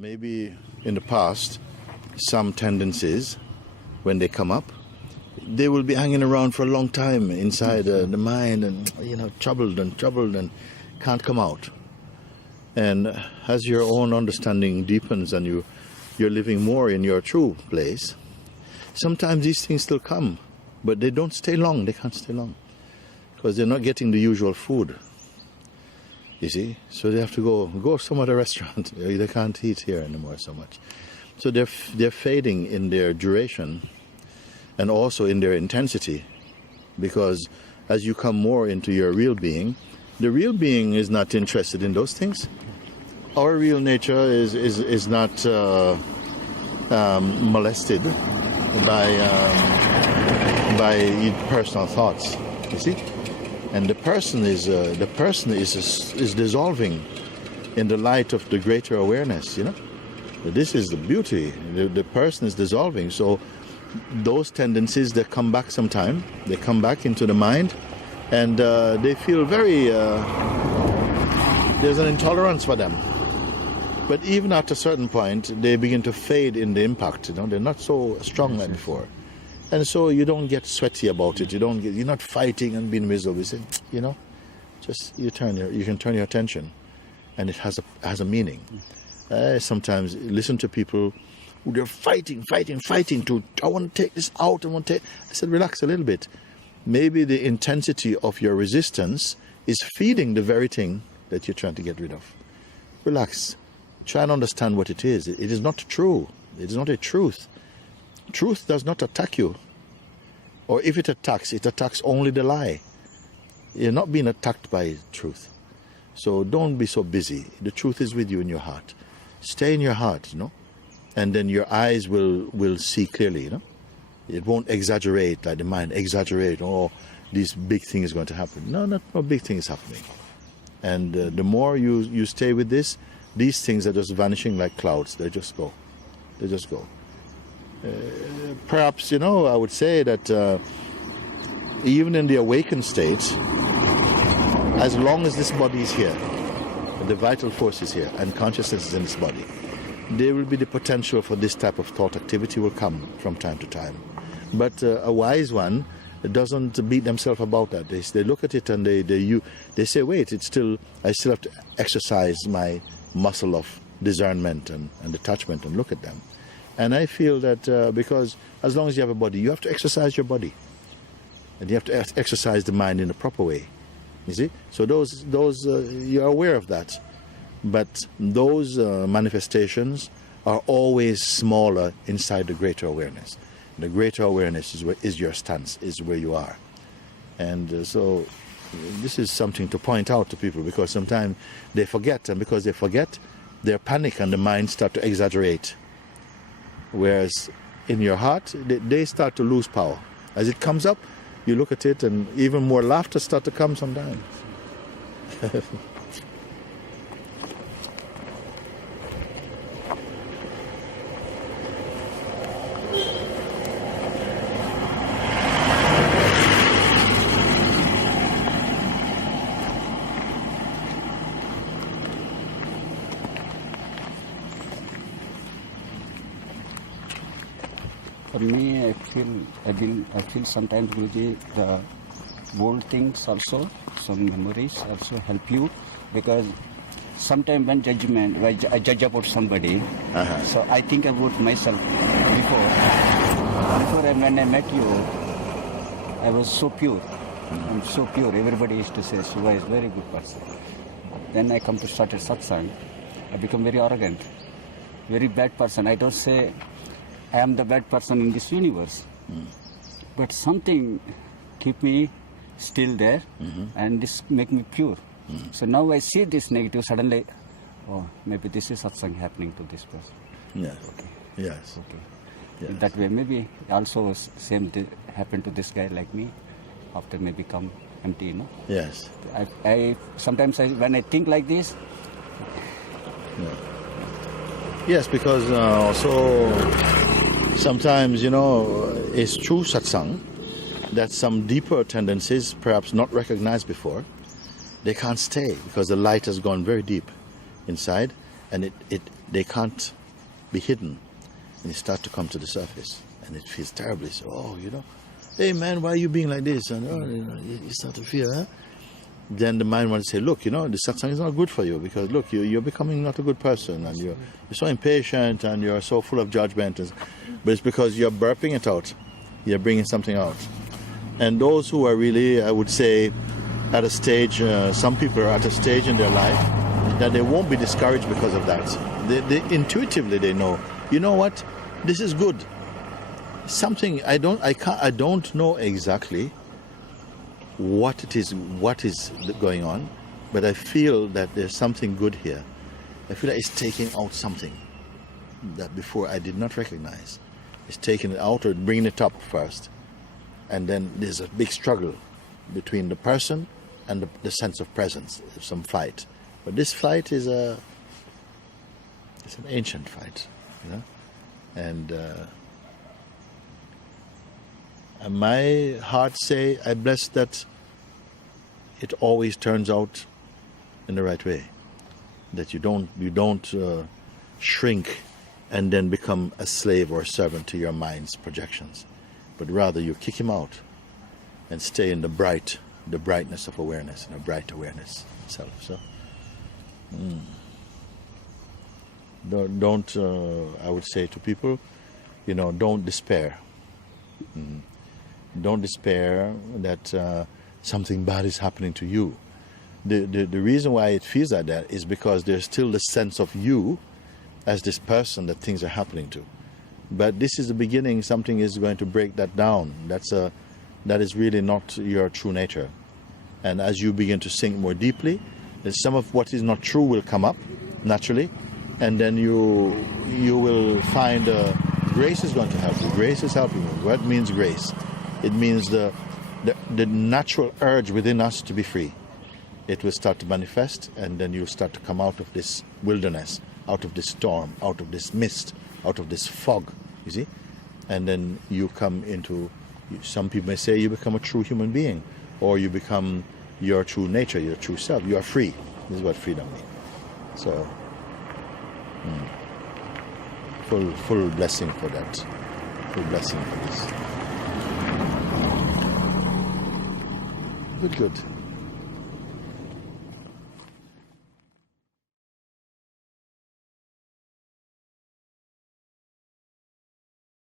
Maybe in the past, some tendencies, when they come up, they will be hanging around for a long time inside the mind, and troubled and can't come out. And as your own understanding deepens and you're living more in your true place, sometimes these things still come, but they don't stay long. They can't stay long because they're not getting the usual food. You see, so they have to go some other restaurant. They can't eat here anymore so much. So they're fading in their duration and also in their intensity, because as you come more into your real being, the real being is not interested in those things. Our real nature is not molested by personal thoughts. You see. And the person is dissolving in the light of the greater awareness. This is the beauty. The person is dissolving. So those tendencies that come back sometime, they come back into the mind, and they feel very. There's an intolerance for them. But even at a certain point, they begin to fade in the impact. They're not so strong like before. And so you don't get sweaty about it. You're not fighting and being miserable. Just you can turn your attention, and it has a meaning. Sometimes listen to people who they're fighting to. I want to take this out. I said, relax a little bit. Maybe the intensity of your resistance is feeding the very thing that you're trying to get rid of. Relax. Try and understand what it is. It is not true. It is not a truth. Truth does not attack you. Or if it attacks only the lie. You're not being attacked by truth. So don't be so busy. The truth is with you in your heart. Stay in your heart, and then your eyes will see clearly, It won't exaggerate like the mind exaggerate. Oh, this big thing is going to happen. No big thing is happening. And the more you stay with this, these things are just vanishing like clouds. They just go. Perhaps, I would say that even in the awakened state, as long as this body is here, the vital force is here, and consciousness is in this body, there will be the potential for this type of thought activity will come from time to time. But a wise one doesn't beat themselves about that. They look at it and they say, wait, I still have to exercise my muscle of discernment and detachment and look at them. And I feel that because as long as you have a body, you have to exercise your body. And you have to exercise the mind in a proper way. You see? So those you're aware of that. But those manifestations are always smaller inside the greater awareness. The greater awareness is your stance, is where you are. And so this is something to point out to people, because sometimes they forget. And because they forget, they panic and the mind starts to exaggerate. Whereas in your heart, they start to lose power. As it comes up, you look at it, and even more laughter start to come sometimes. For me, I feel sometimes, Guruji, the old things also, some memories also help you, because sometimes when I judge about somebody, so I think about myself before when I met you, I was so pure. I'm so pure. Everybody used to say Shiva is a very good person. Then I come to start a satsang, I become very arrogant, very bad person. I don't say I am the bad person in this universe, but something keep me still there, and this make me pure. So now I see this negative, suddenly, oh, maybe this is satsang happening to this person. Yeah. Okay. Yes. Okay. Yes. In that way, maybe also same happened to this guy like me, after maybe come empty, Yes. I sometimes when I think like this. Yeah. Yes, because also sometimes, it's true satsang that some deeper tendencies, perhaps not recognized before, they can't stay because the light has gone very deep inside, and they can't be hidden, and they start to come to the surface, and it feels terribly. So, hey man, why are you being like this? And you start to feel, huh? Then the mind wants to say, look, the satsang is not good for you, because look, you're becoming not a good person, and you're so impatient, and you're so full of judgment. But it's because you're burping it out. You're bringing something out. And those who are really, I would say, at a stage, some people are at a stage in their life that they won't be discouraged because of that. They intuitively they know, you know what, this is good. Something I don't know exactly what is going on, but I feel that there's something good here. I feel like it's taking out something that before I did not recognize. It's taking it out or bringing it up first, and then there's a big struggle between the person and the sense of presence, some fight. But this fight is it's an ancient fight, and my heart say, I bless that it always turns out in the right way, that you don't shrink and then become a slave or a servant to your mind's projections, but rather you kick him out and stay in the brightness of awareness, and a bright awareness itself. So don't I would say to people, don't despair. Don't despair that something bad is happening to you. The reason why it feels like that is because there's still the sense of you as this person that things are happening to. But this is the beginning. Something is going to break that down. That is really not your true nature. And as you begin to sink more deeply, then some of what is not true will come up naturally, and then you will find grace is going to help you. Grace is helping you. What means grace? It means the natural urge within us to be free. It will start to manifest, and then you'll start to come out of this wilderness, out of this storm, out of this mist, out of this fog, you see? And then you come into, some people may say you become a true human being, or you become your true nature, your true self. You are free. This is what freedom means. So, full blessing for that. Full blessing for this. Good.